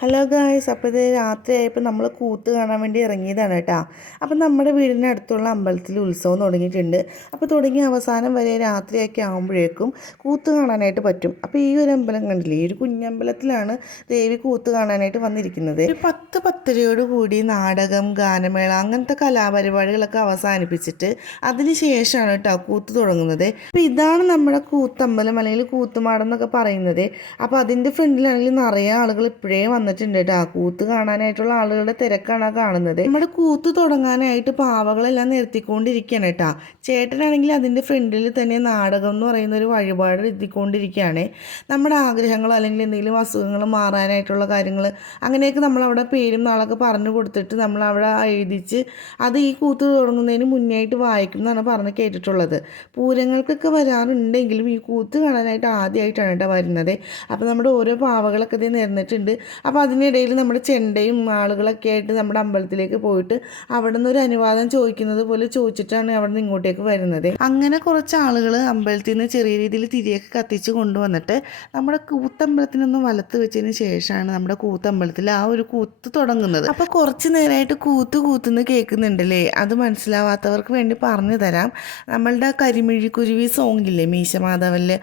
Hello guys, അപ്പോൾ ഇത് രാത്രിയായപ്പോൾ നമ്മൾ കൂത്ത് കാണാൻ വേണ്ടി ഇറങ്ങിയതാണ് കേട്ടോ. അപ്പോൾ നമ്മുടെ വീടിൻ്റെ അടുത്തുള്ള അമ്പലത്തിൽ ഉത്സവം തുടങ്ങിയിട്ടുണ്ട്. അപ്പോൾ തുടങ്ങി അവസാനം വരെ രാത്രിയൊക്കെ ആകുമ്പോഴേക്കും കൂത്ത് കാണാനായിട്ട് പറ്റും. അപ്പോൾ ഈ ഒരു അമ്പലം കണ്ടില്ലേ, ഈ ഒരു കുഞ്ഞമ്പലത്തിലാണ് ദേവി കൂത്ത് കാണാനായിട്ട് വന്നിരിക്കുന്നത്. ഒരു 10-10:30 കൂടി നാടകം, ഗാനമേള അങ്ങനത്തെ കലാപരിപാടികളൊക്കെ അവസാനിപ്പിച്ചിട്ട് അതിന് ശേഷമാണ് കേട്ടോ കൂത്ത് തുടങ്ങുന്നത്. അപ്പോൾ ഇതാണ് നമ്മുടെ കൂത്തമ്പലം അല്ലെങ്കിൽ കൂത്തുമാടം എന്നൊക്കെ പറയുന്നത്. അപ്പോൾ അതിൻ്റെ ഫ്രണ്ടിലാണെങ്കിൽ നിറയെ ആളുകൾ ഇപ്പോഴേ വന്നിട്ടുണ്ട് കേട്ടോ. കൂത്ത് കാണാനായിട്ടുള്ള ആളുകളുടെ തിരക്കാണ് കാണുന്നത്. നമ്മുടെ കൂത്ത് തുടങ്ങാനായിട്ട് പാവകളെല്ലാം നിർത്തിക്കൊണ്ടിരിക്കുകയാണ് കേട്ടോ. ചേട്ടനാണെങ്കിൽ അതിൻ്റെ ഫ്രണ്ടിൽ തന്നെ നാടകം എന്ന് പറയുന്ന ഒരു വഴിപാട് എത്തിക്കൊണ്ടിരിക്കുകയാണ്. നമ്മുടെ ആഗ്രഹങ്ങളോ അല്ലെങ്കിൽ എന്തെങ്കിലും അസുഖങ്ങൾ മാറാനായിട്ടുള്ള കാര്യങ്ങൾ അങ്ങനെയൊക്കെ നമ്മളവിടെ പേരും നാളൊക്കെ പറഞ്ഞു കൊടുത്തിട്ട് നമ്മളവിടെ എഴുതിച്ച് അത് ഈ കൂത്ത് തുടങ്ങുന്നതിന് മുന്നായിട്ട് വായിക്കും എന്നാണ് പറഞ്ഞ് കേട്ടിട്ടുള്ളത്. പൂരങ്ങൾക്കൊക്കെ വരാറുണ്ടെങ്കിലും ഈ കൂത്ത് കാണാനായിട്ട് ആദ്യമായിട്ടാണ് കേട്ടോ വരുന്നത്. അപ്പോൾ നമ്മുടെ ഓരോ പാവകളൊക്കെ ഇത് നിരന്നിട്ടുണ്ട്. അപ്പോൾ അതിനിടയിൽ നമ്മുടെ ചെണ്ടയും ആളുകളൊക്കെ ആയിട്ട് നമ്മുടെ അമ്പലത്തിലേക്ക് പോയിട്ട് അവിടെ നിന്ന് ഒരു അനുവാദം ചോദിക്കുന്നത് പോലെ ചോദിച്ചിട്ടാണ് അവിടെ നിന്ന് ഇങ്ങോട്ടേക്ക് വരുന്നത്. അങ്ങനെ കുറച്ച് ആളുകൾ അമ്പലത്തിൽ നിന്ന് ചെറിയ രീതിയിൽ തിരിയൊക്കെ കത്തിച്ച് കൊണ്ടുവന്നിട്ട് നമ്മുടെ കൂത്തമ്പലത്തിനൊന്ന് വലത്ത് വെച്ചതിന് ശേഷമാണ് നമ്മുടെ കൂത്തമ്പലത്തിൽ ആ ഒരു കൂത്ത് തുടങ്ങുന്നത്. അപ്പോൾ കുറച്ച് നേരമായിട്ട് കൂത്തുന്ന് കേൾക്കുന്നുണ്ടല്ലേ, അത് മനസ്സിലാവാത്തവർക്ക് വേണ്ടി പറഞ്ഞു തരാം. നമ്മളുടെ കരിമിഴിക്കുരുവി സോങ്ങില്ലേ മീശമാധവനിൽ,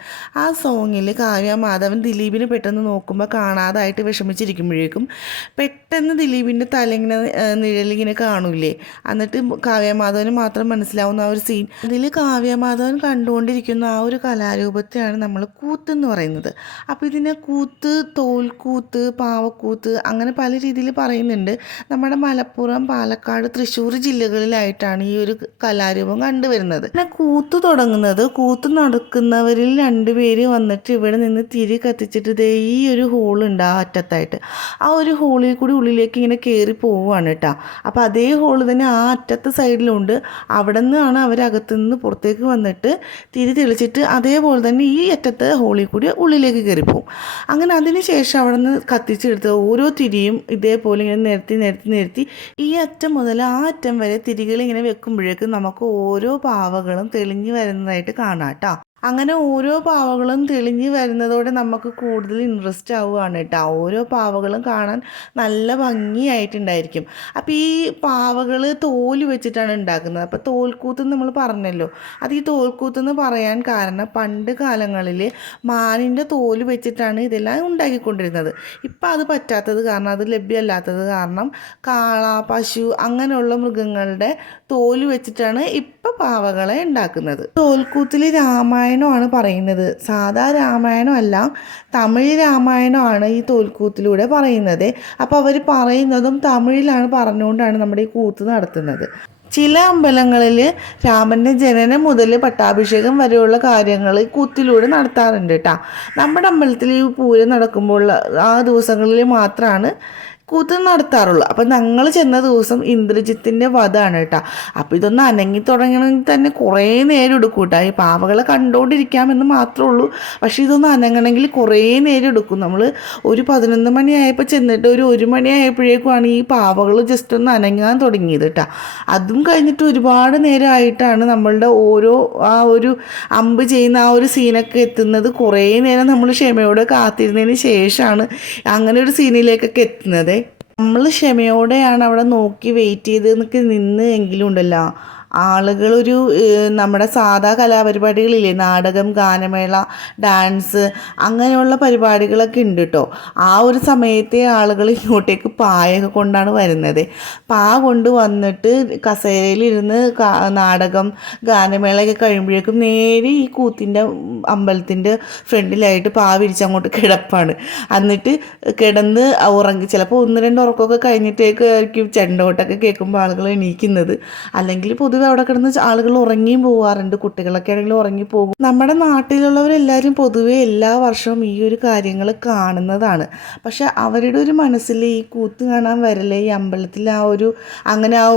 ആ സോങ്ങിൽ കാവ്യമാധവൻ ദിലീപിനെ പെട്ടെന്ന് നോക്കുമ്പോൾ കാണാതായിട്ട് വിഷമിച്ചിരിക്കുമ്പോഴേക്കും പെട്ടെന്ന് ദിലീപിൻ്റെ തലയിങ്ങനെ നിഴലിങ്ങനെ കാണൂലേ, എന്നിട്ട് കാവ്യമാധവന് മാത്രം മനസ്സിലാവുന്ന ആ ഒരു സീൻ, അതിൽ കാവ്യമാധവൻ കണ്ടുകൊണ്ടിരിക്കുന്ന ആ ഒരു കലാരൂപത്തെയാണ് നമ്മൾ കൂത്തെന്ന് പറയുന്നത്. അപ്പോൾ ഇതിനെ കൂത്ത്, തോൽക്കൂത്ത്, പാവക്കൂത്ത് അങ്ങനെ പല രീതിയിൽ പറയുന്നുണ്ട്. നമ്മുടെ മലപ്പുറം, പാലക്കാട്, തൃശ്ശൂർ ജില്ലകളിലായിട്ടാണ് ഈ ഒരു കലാരൂപം കണ്ടുവരുന്നത്. പിന്നെ കൂത്ത് തുടങ്ങുന്നത് കൂത്ത് നടക്കുന്നവരിൽ 2 പേര് വന്നിട്ട് ഇവിടെ നിന്ന് തിരി കത്തിച്ചിട്ട് ഈ ഒരു ഹോളുണ്ട് ആ അറ്റത്തായിട്ട്, ആ ഒരു ഹോളിൽ കൂടി ഉള്ളിലേക്ക് ഇങ്ങനെ കയറി പോവുകയാണ് കേട്ടോ. അപ്പോൾ അതേ ഹോള് തന്നെ ആ അറ്റത്തെ സൈഡിലുണ്ട്. അവിടെ നിന്നാണ് അവരകത്തു നിന്ന് പുറത്തേക്ക് വന്നിട്ട് തിരി തെളിച്ചിട്ട് അതേപോലെ തന്നെ ഈ അറ്റത്തെ ഹോളിൽ കൂടി ഉള്ളിലേക്ക് കയറി പോകും. അങ്ങനെ അതിന് ശേഷം അവിടെ നിന്ന് കത്തിച്ചെടുത്ത് ഓരോ തിരിയും ഇതേപോലെ ഇങ്ങനെ നിരത്തി ഈ അറ്റം മുതൽ ആ അറ്റം വരെ തിരികൾ ഇങ്ങനെ വെക്കുമ്പോഴേക്കും നമുക്ക് ഓരോ പാവകളും തെളിഞ്ഞു വരുന്നതായിട്ട് കാണാം കേട്ടോ. അങ്ങനെ ഓരോ പാവകളും തെളിഞ്ഞ് വരുന്നതോടെ നമുക്ക് കൂടുതൽ ഇൻട്രസ്റ്റ് ആവുകയാണ് കേട്ടോ. ഓരോ പാവകളും കാണാൻ നല്ല ഭംഗിയായിട്ടുണ്ടായിരിക്കും. അപ്പോൾ ഈ പാവകൾ തോല് വെച്ചിട്ടാണ് ഉണ്ടാക്കുന്നത്. അപ്പോൾ തോൽക്കൂത്ത് നമ്മൾ പറഞ്ഞല്ലോ, അത് ഈ തോൽക്കൂത്തെന്ന് പറയാൻ കാരണം പണ്ട് കാലങ്ങളിൽ മാനിൻ്റെ തോല് വെച്ചിട്ടാണ് ഇതെല്ലാം ഉണ്ടാക്കിക്കൊണ്ടിരുന്നത്. ഇപ്പം അത് പറ്റാത്തത് കാരണം, അത് ലഭ്യമല്ലാത്തത് കാരണം കാള, പശു അങ്ങനെയുള്ള മൃഗങ്ങളുടെ തോല് വെച്ചിട്ടാണ് ഇപ്പം പാവകളെ ഉണ്ടാക്കുന്നത്. തോൽക്കൂത്തിൽ രാമായണമാണ് പറയുന്നത്. സാധാ രാമായണം അല്ല, തമിഴ് രാമായണമാണ് ഈ തോൽക്കൂത്തിലൂടെ പറയുന്നത്. അപ്പോൾ അവർ പറയുന്നതും തമിഴിലാണ് പറഞ്ഞുകൊണ്ടാണ് നമ്മുടെ ഈ കൂത്ത് നടത്തുന്നത്. ചില അമ്പലങ്ങളിൽ രാമൻ്റെ ജനനം മുതൽ പട്ടാഭിഷേകം വരെയുള്ള കാര്യങ്ങൾ കൂത്തിലൂടെ നടത്താറുണ്ട് കേട്ടോ. നമ്മുടെ അമ്പലത്തിൽ ഈ പൂരം നടക്കുമ്പോൾ ആ ദിവസങ്ങളിൽ മാത്രമാണ് കൂത്ത് നടത്താറുള്ളൂ. അപ്പം ഞങ്ങൾ ചെന്ന ദിവസം ഇന്ദ്രജിത്തിൻ്റെ വധമാണ് കേട്ടോ. അപ്പോൾ ഇതൊന്ന് അനങ്ങി തുടങ്ങണമെങ്കിൽ തന്നെ കുറേ നേരം എടുക്കും കേട്ടോ. ഈ പാവകളെ കണ്ടുകൊണ്ടിരിക്കാമെന്ന് മാത്രമേ ഉള്ളൂ, പക്ഷേ ഇതൊന്ന് അനങ്ങണമെങ്കിൽ കുറേ നേരം എടുക്കും. നമ്മൾ ഒരു 11 മണിയായപ്പോൾ ചെന്നിട്ട് ഒരു 1 മണിയായപ്പോഴേക്കുമാണ് ഈ പാവകൾ ജസ്റ്റ് ഒന്ന് അനങ്ങാൻ തുടങ്ങിയത് കേട്ടോ. അതും കഴിഞ്ഞിട്ട് ഒരുപാട് നേരമായിട്ടാണ് നമ്മളുടെ ഓരോ ആ ഒരു അമ്പ് ചെയ്യുന്ന ആ ഒരു സീനൊക്കെ എത്തുന്നത്. കുറേ നേരം നമ്മൾ ക്ഷമയോടെ കാത്തിരുന്നതിന് ശേഷമാണ് അങ്ങനെ ഒരു സീനിലേക്കൊക്കെ എത്തുന്നത്. നമ്മൾ ക്ഷമയോടെയാണ് അവിടെ നോക്കി വെയിറ്റ് ചെയ്ത് നിന്ന് എങ്കിലും ഉണ്ടല്ലോ, ആളുകളൊരു നമ്മുടെ സാധാ കലാപരിപാടികളില്ലേ, നാടകം, ഗാനമേള, ഡാൻസ് അങ്ങനെയുള്ള പരിപാടികളൊക്കെ ഉണ്ട് കേട്ടോ. ആ ഒരു സമയത്തെ ആളുകൾ ഇങ്ങോട്ടേക്ക് പായൊക്കെ കൊണ്ടാണ് വരുന്നത്. പാ കൊണ്ട് വന്നിട്ട് കസേരയിലിരുന്ന് നാടകം, ഗാനമേളയൊക്കെ കഴിയുമ്പോഴേക്കും നേരെ ഈ കൂത്തിൻ്റെ അമ്പലത്തിൻ്റെ ഫ്രണ്ടിലായിട്ട് പാ വിരിച്ചങ്ങോട്ട് കിടപ്പാണ്. എന്നിട്ട് കിടന്ന് ഉറങ്ങി, ചിലപ്പോൾ 1-2 ഉറക്കമൊക്കെ കഴിഞ്ഞിട്ടേക്കായിരിക്കും ചെണ്ടോട്ടൊക്കെ കേൾക്കുമ്പോൾ ആളുകൾ എണീക്കുന്നത്. അല്ലെങ്കിൽ പൊതുവെ അവിടെ കിടന്ന് ആളുകൾ ഉറങ്ങിയും പോകാറുണ്ട്. കുട്ടികളൊക്കെ ആണെങ്കിലും ഉറങ്ങിപ്പോകും. നമ്മുടെ നാട്ടിലുള്ളവരെല്ലാവരും പൊതുവെ എല്ലാ വർഷവും ഈ ഒരു കാര്യങ്ങൾ കാണുന്നതാണ്. പക്ഷെ അവരുടെ ഒരു മനസ്സിൽ ഈ കൂത്ത് കാണാൻ വരല്, ഈ അമ്പലത്തിൽ ആ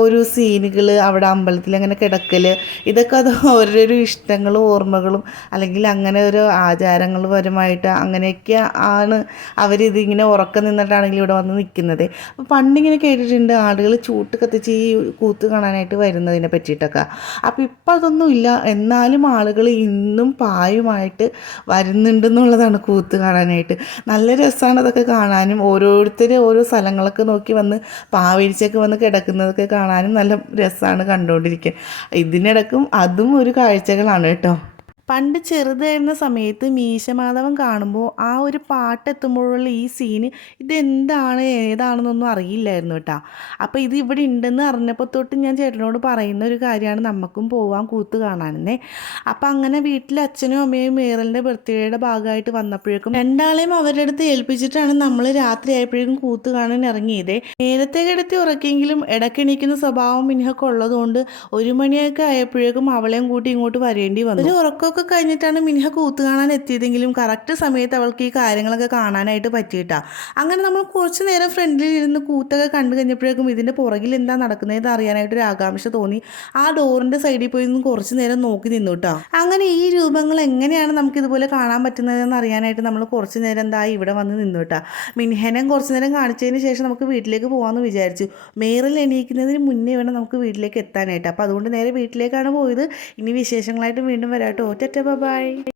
ഒരു സീനുകൾ, അവിടെ അമ്പലത്തിൽ അങ്ങനെ കിടക്കൽ, ഇതൊക്കെ അത് അവരുടെ ഒരു ഇഷ്ടങ്ങളും ഓർമ്മകളും അല്ലെങ്കിൽ അങ്ങനെ ഒരു ആചാരങ്ങൾ പരമായിട്ട് അങ്ങനെയൊക്കെ ആണ് അവരിതിങ്ങനെ ഉറക്കം നിന്നിട്ടാണെങ്കിൽ ഇവിടെ വന്ന് നിൽക്കുന്നത്. അപ്പോൾ പണ്ടിങ്ങനെ കേട്ടിട്ടുണ്ട് ആളുകൾ ചൂട്ട് കത്തിച്ച് ഈ കൂത്ത് കാണാനായിട്ട് വരുന്നതിനെ പറ്റിയിട്ട്. വേണ്ടിയിട്ടൊക്കെ. അപ്പോൾ ഇപ്പം അതൊന്നും ഇല്ല, എന്നാലും ആളുകൾ ഇന്നും പായുമായിട്ട് വരുന്നുണ്ടെന്നുള്ളതാണ് കൂത്ത് കാണാനായിട്ട്. നല്ല രസമാണ് അതൊക്കെ കാണാനും, ഓരോരുത്തർ ഓരോ സ്ഥലങ്ങളൊക്കെ നോക്കി വന്ന് പാവിരിച്ചൊക്കെ വന്ന് കിടക്കുന്നതൊക്കെ കാണാനും നല്ല രസമാണ് കണ്ടുകൊണ്ടിരിക്കുക. ഇതിനിടക്കും അതും ഒരു കാഴ്ചകളാണ് കേട്ടോ. പണ്ട് ചെറുതായിരുന്ന സമയത്ത് മീശമാധവൻ കാണുമ്പോൾ ആ ഒരു പാട്ടെത്തുമ്പോഴുള്ള ഈ സീന് ഇതെന്താണ് ഏതാണെന്നൊന്നും അറിയില്ലായിരുന്നു കേട്ടോ. അപ്പോൾ ഇത് ഇവിടെ ഉണ്ടെന്ന് അറിഞ്ഞപ്പോൾ തൊട്ട് ഞാൻ ചേട്ടനോട് പറയുന്ന ഒരു കാര്യമാണ് നമുക്കും പോവാൻ കൂത്ത് കാണാനെന്നേ. അപ്പോൾ അങ്ങനെ വീട്ടിൽ അച്ഛനും അമ്മയും മേറലിൻ്റെ ബർത്ത്ഡേയുടെ ഭാഗമായിട്ട് വന്നപ്പോഴേക്കും രണ്ടാളെയും അവരുടെ അടുത്ത് ഏൽപ്പിച്ചിട്ടാണ് നമ്മൾ രാത്രി ആയപ്പോഴേക്കും കൂത്ത് കാണാൻ ഇറങ്ങിയതേ. നേരത്തെ കിടത്തി ഉറക്കിയെങ്കിലും ഇടയ്ക്കെണീക്കുന്ന സ്വഭാവം മിൻഹക്ക് ഉള്ളതുകൊണ്ട് 1 മണിയൊക്കെ ആയപ്പോഴേക്കും അവളെയും കൂട്ടി ഇങ്ങോട്ട് വരേണ്ടി വന്നു. ഒരു ഉറക്കമൊക്കെ കഴിഞ്ഞിട്ടാണ് മിൻഹ കൂത്ത് കാണാൻ എത്തിയതെങ്കിലും കറക്റ്റ് സമയത്ത് അവൾക്ക് ഈ കാര്യങ്ങളൊക്കെ കാണാനായിട്ട് പറ്റിയിട്ടാ. അങ്ങനെ നമ്മൾ കുറച്ച് നേരം ഫ്രണ്ടിൽ ഇരുന്ന് കൂത്തൊക്കെ കണ്ടു കഴിഞ്ഞപ്പോഴേക്കും ഇതിൻ്റെ പുറകിൽ എന്താ നടക്കുന്നതെന്ന് അറിയാനായിട്ടൊരു ആകാംക്ഷ തോന്നി. ആ ഡോറിൻ്റെ സൈഡിൽ പോയി നിന്ന് കുറച്ച് നേരം നോക്കി നിന്നു കേട്ടോ. അങ്ങനെ ഈ രൂപങ്ങൾ എങ്ങനെയാണ് നമുക്ക് ഇതുപോലെ കാണാൻ പറ്റുന്നതെന്ന് അറിയാനായിട്ട് നമ്മൾ കുറച്ച് നേരം എന്താ ഇവിടെ വന്ന് നിന്നു കേട്ടോ. മിൻഹനെ കുറച്ച് നേരം കാണിച്ചതിന് ശേഷം നമുക്ക് വീട്ടിലേക്ക് പോകാമെന്ന് വിചാരിച്ചു. മേറിൽ എണീക്കുന്നതിന് മുന്നേ വേണം നമുക്ക് വീട്ടിലേക്ക് എത്താനായിട്ട്. അപ്പോൾ അതുകൊണ്ട് നേരെ വീട്ടിലേക്കാണ് പോയത്. ഇനി വിശേഷങ്ങളായിട്ട് വീണ്ടും വരാം കേട്ടോ. ബൈ.